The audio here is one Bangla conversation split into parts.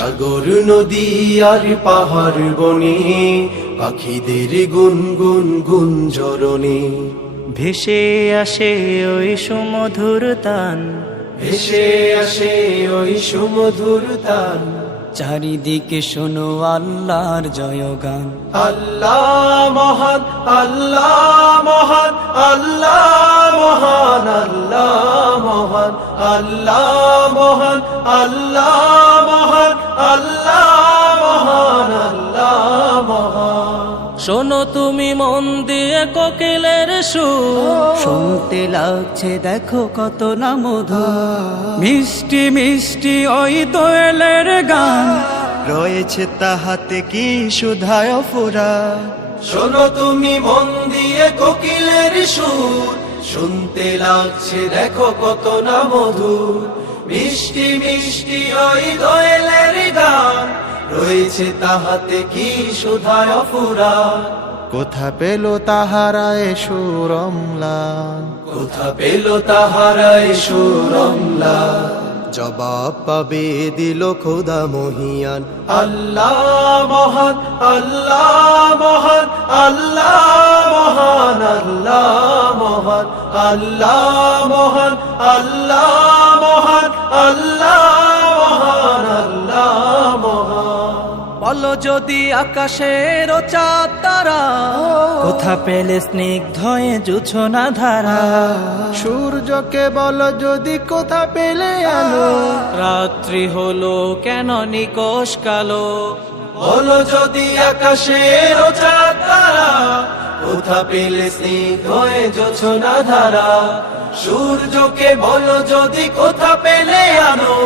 সাগর নদী আর পাহাড় বনে পাখিদের গুনগুন গুঞ্জরণে ভেসে আসে ওই সুমধুর তান, ভেসে আসে ওই সুমধুর তান। চারিদিকে শোনো আল্লাহর জয়গান। আল্লাহ মহান, আল্লাহ মহান, আল্লাহ মহান, আল্লাহ মহান, আল্লাহ মহান, আল্লাহ মহান, আল্লাহ মহান, আল্লাহ মহান। শোনো তুমি মন দিয়ে কোকিলের সুর, শুনতে লাগছে দেখো কত না মধু। মিষ্টি মিষ্টি ওই দোয়েলের গান, রয়েছে তাহাতে কি সুধায় ফুরা। শোনো তুমি মন দিয়ে কোকিলের সুর, শুনতে লাগছে দেখো কত না মধুর। মিষ্টি মিষ্টি ওই দোয়েলের গান, রয়েছে তাহাতে কি সুধায় ফুরান। কোথা পেল তাহারায় সুরমলা, কোথা পেল তাহারায় সুরমলা। জবাব পাবে দিল খোদা মহিয়ান। আল্লাহ মহান, আল্লাহ মহান, আল্লাহ মহান, আল্লাহ মহান, আল্লাহ মহান, আল্লাহ মহান, আল্লাহ মহান, আল্লাহ মহান। বলো যদি আকাশের চাঁদ তারা, কোথা পেলে স্নিগ্ধ জোছনা ধারা। সূর্যকে বলো যদি কোথা পেলে আলো, রাত্রি হলো কেন নিকশ কালো। বলো যদি আকাশের চাঁদ তারা, কোথা পেলে স্নিগ্ধ হয়ে জোছনা ধারা। সূর্যকে বলো যদি কোথা পেলে আলো,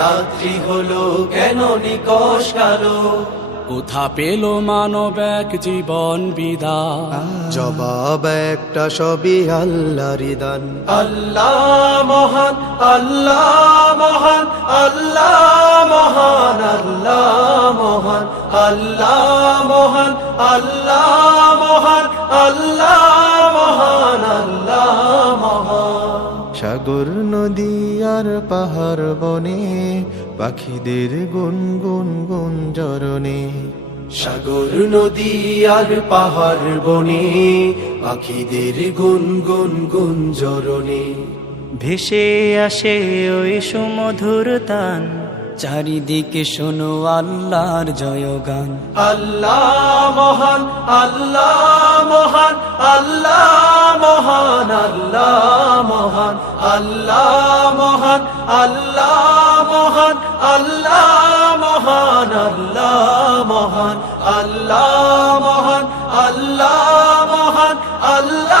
রাত্রি হলো কেন নিকশ কালো। কোথা পেল মানব এক জীবন বিদায়, জবাব একটা সবই আল্লাহর দান। আল্লাহ মহান, আল্লাহ মহান, আল্লাহ মহান, আল্লাহ মহান, আল্লাহ মহান, আল্লাহ মহান, আল্লাহ মহান, আল্লাহ মহান। সাগর নদী আর পাহাড় বনে পাখিদের গুনগুন গুঞ্জরণে। সাগর নদী আর পাহাড় বনে পাখিদের গুনগুন গুঞ্জরণে ভেসে আসে ওই সুমধুর তান, চারিদিকে শোনো আল্লাহর জয়গান। আল্লাহ মহান, আল্লাহ মহান, আল্লাহ মহান, আল্লাহ মহান, আল্লাহ মহান, আল্লাহ মহান, আল্লাহ মহান, আল্লাহ মহান, আল্লাহ মহান, আল্লাহ মহান, আল্লাহ